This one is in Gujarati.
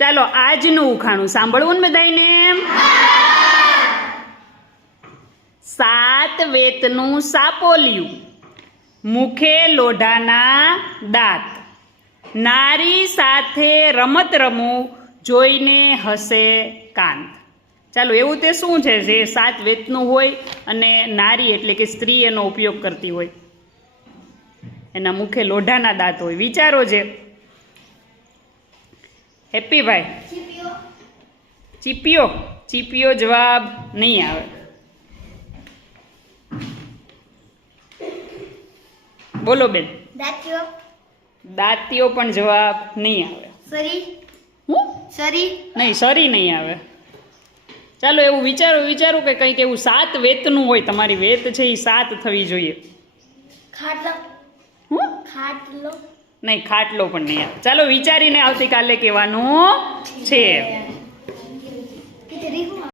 ચાલો આજનું ઉખાણું સાંભળવું ને બધાયને. સાત વેતનું સાપોલિયું, મુખે લોઢાના દાંત, નારી સાથે રમત રમું, જોઈને હસે કાંત. ચાલો એવું તે શું છે જે સાત વેતનું હોય અને નારી એટલે કે સ્ત્રી એનો ઉપયોગ કરતી હોય, એના મુખે લોઢાના દાંત હોય? વિચારો છે. હેપીભાઈ? ચીપિયો. ચીપિયો જવાબ નહીં આવે. બોલો બેન. દાંતિયો. દાંતિયો પણ જવાબ નહીં આવે. સરી. હું સરી નહીં, સરી નહીં આવે. ચાલો એવું વિચારો કે કંઈક એવું સાત વેતનું હોય. તમારી વેત છે એ સાત થવી જોઈએ. ખાટલો. હું ખાટલો. નહીં, ખાટલો પણ નહીં આવે. ચાલો વિચારીને આવતીકાલે કહેવાનું છે.